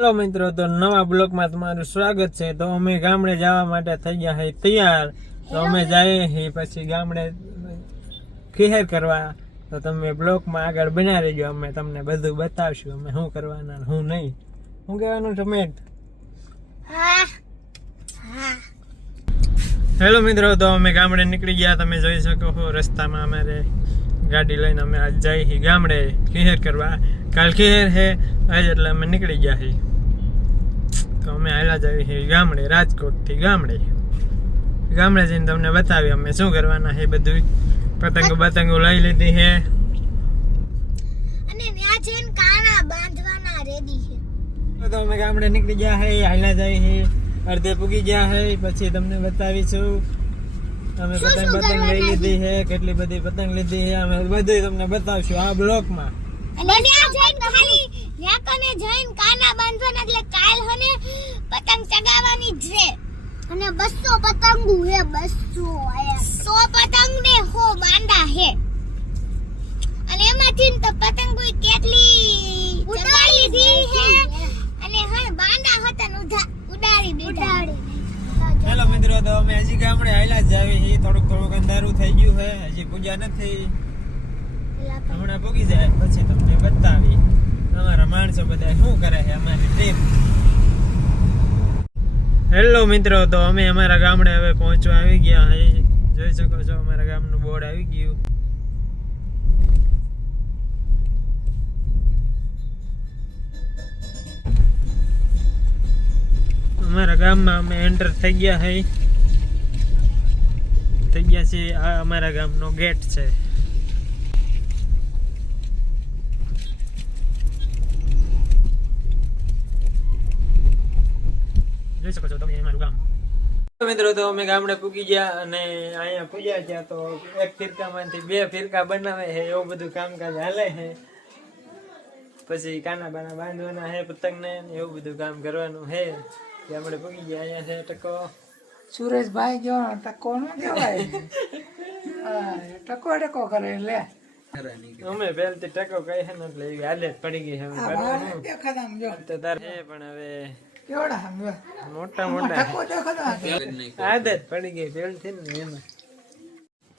Hello મિત્રો, તો નવા બ્લોગમાં તમારું સ્વાગત છે। તો અમે ગામડે જવા માટે થઈ ગયા છે તૈયાર। તો અમે જઈએ છીએ પછી ગામડે ખેર કરવા। તો તમે બ્લોગમાં આગળ બના રહેજો, અમે તમને બધું બતાવશું અમે શું કરવાના શું નહીં। શું કહેવાનું ટમેટ? હેલો મિત્રો, તો અમે ગામડે નીકળી ગયા। તમે જોઈ શકો છો રસ્તામાં અમારે ગાડી લઈને અમે આજ જઈએ છીએ ગામડે ખેર કરવા। કાલ ખેર છે આજ, એટલે અમે નીકળી ગયા છીએ। તો અમે હાલા જઈએ છીએ ગામડે, રાજકોટથી ગામડે જઈને તમને બતાવી અમે શું કરવાના છે બધું। પતંગો લઈ લીધી છે અને ત્યાં જઈને કાણા બાંધવાના રેડી છે। તો અમે ગામડે નીકળી ગયા છે, હાલા જઈએ છીએ, અડધે પૂગી ગયા છે। પછી તમને બતાવીશું અમે પતંગ લઈ લીધી છે, કેટલી બધી પતંગ લીધી છે અમે બધું તમને બતાવશું આ બ્લોકમાં। અને ત્યાં જઈને ખાલી ત્યાં કને જઈને કાના બાંધવાના, એટલે કાલ હને પતંગ ચગાવવાની જ છે। અને 200 પતંગો હે, 100 પતંગ ને 100 બાંધા હે। અને એમાંથી તો પતંગો કેટલી ઉડાડી દીધી હે, અને હે બાંધા હતા ને ઉડાડી દીધા। હેલો મિત્રો, તો અમે હજી ગામડે આયલા જ આવી છીએ। થોડુંક અંધારું થઈ ગયું છે, હજી પૂજા નથી, હમણાં પૂગી જાય પછી તમને બતાવી અમારા માણસો બધા શું કરે છે અમારી ટીમ। હેલો મિત્રો, તો અમે અમારા ગામડે હવે પહોંચવા આવી ગયા છે। જોઈ શકો છો અમારા ગામનું બોર્ડ આવી ગયું। અમારા ગામમાં અમે એન્ટર થઈ ગયા છે। આ અમારા ગામનો ગેટ છે। જોઈ શકો છો તમે અમારું ગામ। મિત્રો, તો અમે ગામડે પૂગી ગયા અને અહીંયા પૂજ્યા ત્યાં તો એક ફિરકામાંથી 2 ફિરકા બનાવે છે, એવું બધું કામકાજ હાલે છે। પછી કાના બાના બાંધવાના છે પતંગને, એવું બધું કામ કરવાનું છે। આપણે પૂગી ગયા, અહીંયા છે ટકો સુરેશભાઈ જો ટકો ન કહેવાય, ટકો કરે લે। અમે પહેલથી ટકો કહે છે ને એટલે એવી આદત પડી ગઈ છે હવે કરવાનું। તો તાર છે પણ હવે મોટા આદત પડી ગઈ પહેલથી ને એમાં।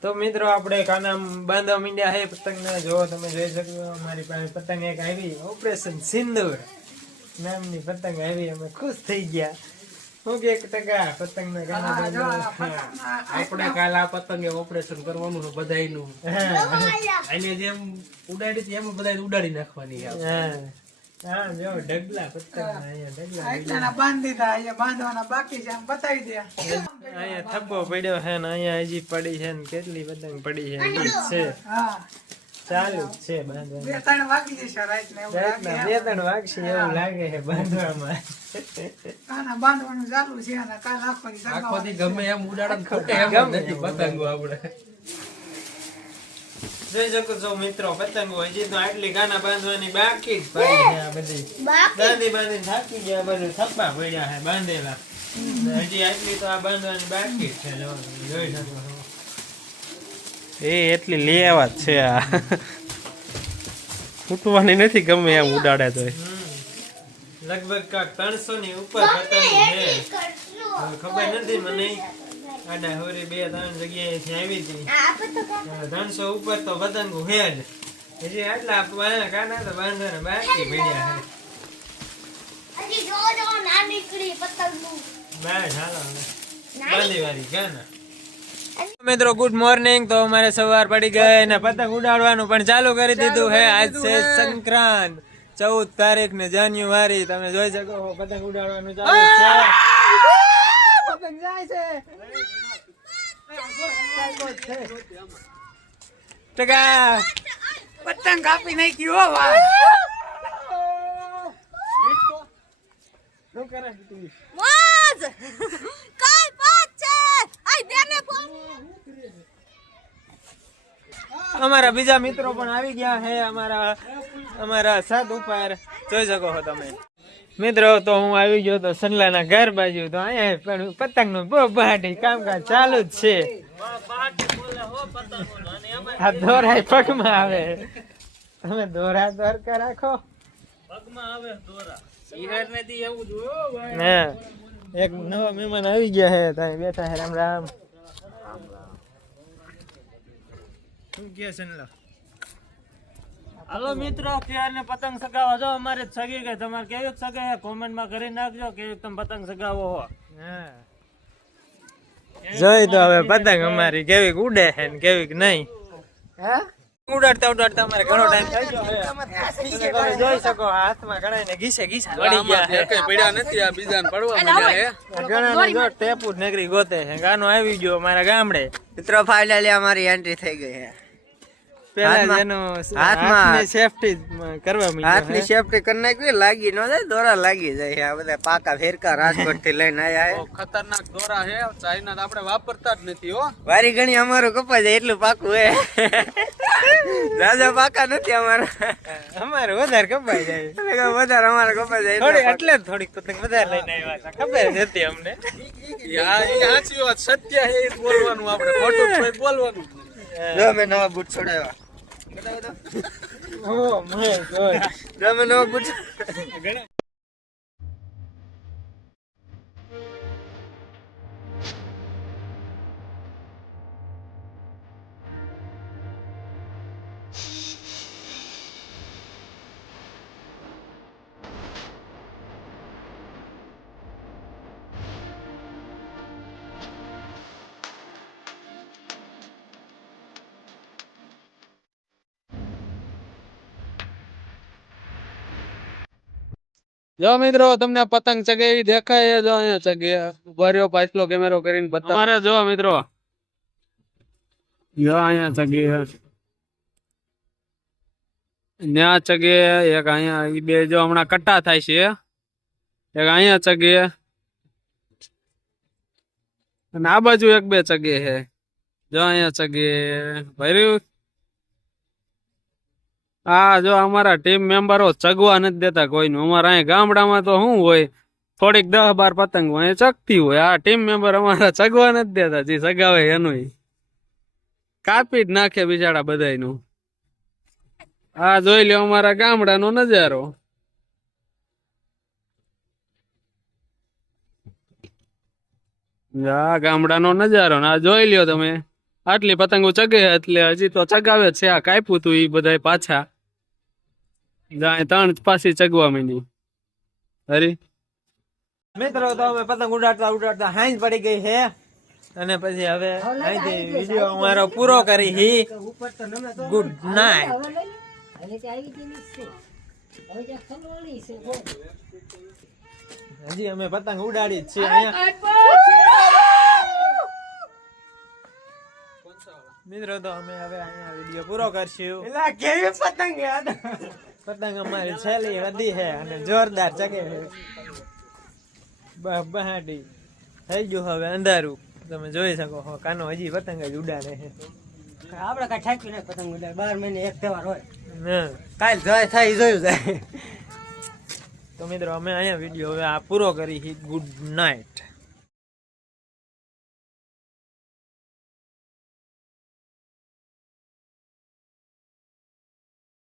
તો મિત્રો, આપણે કાના બાંધવા માંડ્યા છે પતંગને। જો તમે જોઈ શકો અમારી પાસે પતંગ એક આવી, ઓપરેશન સિંદૂર નામની પતંગ આવી। અમે ખુશ થઈ ગયા। હું કે 1 ટકા પતંગ ના કાના આપણે કાલ આ પતંગે ઓપરેશન કરવાનું બધાયનું, અને જેમ ઉડાડી હતી એમ બધાય ઉડાડી નાખવાની। હા જો ઢગલા પતંગ અહીંયા બાંધી દીધા, અહીંયા બાંધવાના બાકી છે, આમ બતાવી દે। અહીંયા થપ્પો પડ્યો છે ને અહીંયા હજી પડી છે ને કેટલી પતંગ પડી છે હજી છે, હા ચાલુ જ છે બાંધવાનું। 2-3 વાગી જશે રાતને, એવું લાગે। 2-3 વાગશે એવું લાગે છે બાંધવામાં। કાના બાંધવાનું ચાલુ છે અને કાલ આખો દી ગમે એમ ઉડાડે ખૂટે એમ નથી પતંગો આપણે। જોઈ શકો છો મિત્રો, પતંગો હજી તો આટલી કાના બાંધવાની બાકી જ પડી છે। આ બધી બાંધી થાકી ગયા, બધું થપ્પા પડ્યા છે બાંધેલા, હજી આટલી તો આ બાંધવાની બાકી જ છે। જોઈ શકો છો એટલી લેવા જ છે, આ ફૂટવાની નથી ગમે એમ ઉડાડે તો। લગભગ 300 ની ઉપર પતંગ છે, ખબર નથી મને, આડા હોરી 2-3 જગ્યાએથી આવી હતી। 300 ઉપર તો પતંગો છે જ, હજી આટલા કાના તો બાંધવાના બાકી પડ્યા છે। હજી જો ના નીકળી પતંગનું બસ હાલો બાંધી વાળી કાના। મિત્રો, ગુડ મોર્નિંગ। તો અમારે સવાર પડી ગઈ અને પતંગ ઉડાડવાનું પણ ચાલુ કરી દીધું છે। આજ છે સંક્રાંત, 14 તારીખ ને જાન્યુઆરી। તમે જોઈ શકો પતંગ ઉડાડવાનું ચાલુ છે। પતંગ જાય છે ટકા, પતંગ કાપી નાખી હો ભાઈ। શું કરે તું? મોજ કાઈ પાછ છે આઈ બેને ફોન। અમારા બીજા મિત્રો પણ આવી ગયા છે અમારા સાથ ઉપર, જોઈ શકો છો તમે મિત્રો। તો હું આવી ગયો તો સનલાના ઘર બાજુ। તો અહીંયા પણ પતંગનું બહુ બહાટી કામકાજ ચાલુ જ છે। આ દોરા પગમાં આવે, તમે દોરા રાખો, પગમાં આવે દોરા। ઈહાર નથી એવું જ હો ભાઈ. હા એક નવા મહેમાન આવી ગયા છે ત્યાં બેઠા છે. રામ રામ. શું કે છે ને? હાલો મિત્રો, ક્યારને પતંગ સગાવો છો. અમારે સગી કે તમારે કેવી સગાઈ કોમેન્ટ માં કરી નાખજો કેવી તમે પતંગ સગાવો હો. હા જોઈ તો હવે પતંગ અમારી કેવીક ઉડે છે ને કેવીક નહીં. ઉડાડતા ઉડાડતા અમારે ઘણો ટાઈમ થઈ ગયો છે. તમે જોઈ શકો હાથમાં ઘણા ને ઘીસે ઘીસા વળી ગયા છે. પડ્યા નથી આ બીજાને પડવા મળ્યા હે. ઘણા જો ટેપુ જ નગરી ગોતે છે. ગાનો આવી ગયો મારા ગામડે. મિત્રો ફાઇનલી અમારી એન્ટ્રી થઈ ગઈ છે. પેલા જેનો હાથની સેફટી કરવા માંડ્યો હાથની સેફટી કરી નાખી, લાગી ન જાય, દોરા લાગી જાય. આ બધા પાકા ફેરકા રાજકોટ થી લઈને આયા છે. ખતરનાક દોરા હે. ચાઇના આપણે વાપરતા જ નથી હો. વારી ઘણી અમારું કપાઈ જાય એટલું પાકું હે. રાજા પાકા નથી અમારા. અમારે વધારે કપાઈ જાય. વધારે અમારે કપાઈ જાય થોડી એટલું એટલે જ થોડીક પતંગ વધારે લઈને આવ્યા હતા. ખબર જ હતી અમને. સાચી વાત, સત્ય હે એ જ બોલવાનું. આપણે ખોટું છે એ બોલવાનું. જો મેં નવા બૂટ છોડાવ્યા. Oh my God. જો મેં નવા બૂટ જો મિત્રો તમને પતંગ ચગાવી દેખાય જો અહીંયા ચગે ભર્યો પાછલો કેમેરો કરીને બતાવ. અમારે જો મિત્રો જો અહીંયા ચગે ન્યા ચગે એક અહીંયા ઈ બે જો હમણાં કટ્ટા થાય છે. એક અહીંયા ચગે અને આ બાજુ એક બે ચગે છે. જો અહીંયા ચગે ભર્યું. હા જો અમારા ટીમ મેમ્બરો ચગવા નથી દેતા કોઈનું. અમારા અહીંયા ગામડામાં તો શું હોય, થોડીક 10-12 પતંગ હોય ચગતી હોય. આ ટીમ મેમ્બર અમારા ચગવા નથી દેતા. જે ચગાવે એનું કાપી જ નાખે બિચારા બધાયનું. આ જોઈ લ્યો અમારા ગામડાનો નજારો. આ ગામડાનો નજારો ને આ જોઈ લ્યો તમે. આટલી પતંગો ચગે એટલે હજી તો ચગાવે જ છે. આ કાપ્યું તું ઈ બધા પાછા જાય 3 પાછી ચગવા માંડી. હરી મિત્રો તો અમે પતંગ ઉડાડતા ઉડાડતા હાંજ પડી ગઈ છે અને પછી હવે અહીંથી વિડીયો અમારો પૂરો કરી હી. Good night. હજી અમે પતંગ ઉડાડી જ છીએ અહીંયા. મિત્રો તો અમે હવે અહીંયા વિડીયો પૂરો કરશું. કેવી પતંગ યાદ. પતંગ અમારી છેલ્લી વધી છે અને જોરદાર ચગે છે. બહાટી થઈ ગયું હવે અંધારું. તમે જોઈ શકો છો કાનો હજી પતંગ જ ઉડાડે છે. આપડે કઈ ઠાક્યું નહીં પતંગ ઉડાડ. 12 મહિને એક તહેવાર હોય. હા. કાલ જાય થાય જોયું જાય. તો મિત્રો અમે અહીંયા વિડીયો હવે આ પૂરો કરી. Good night.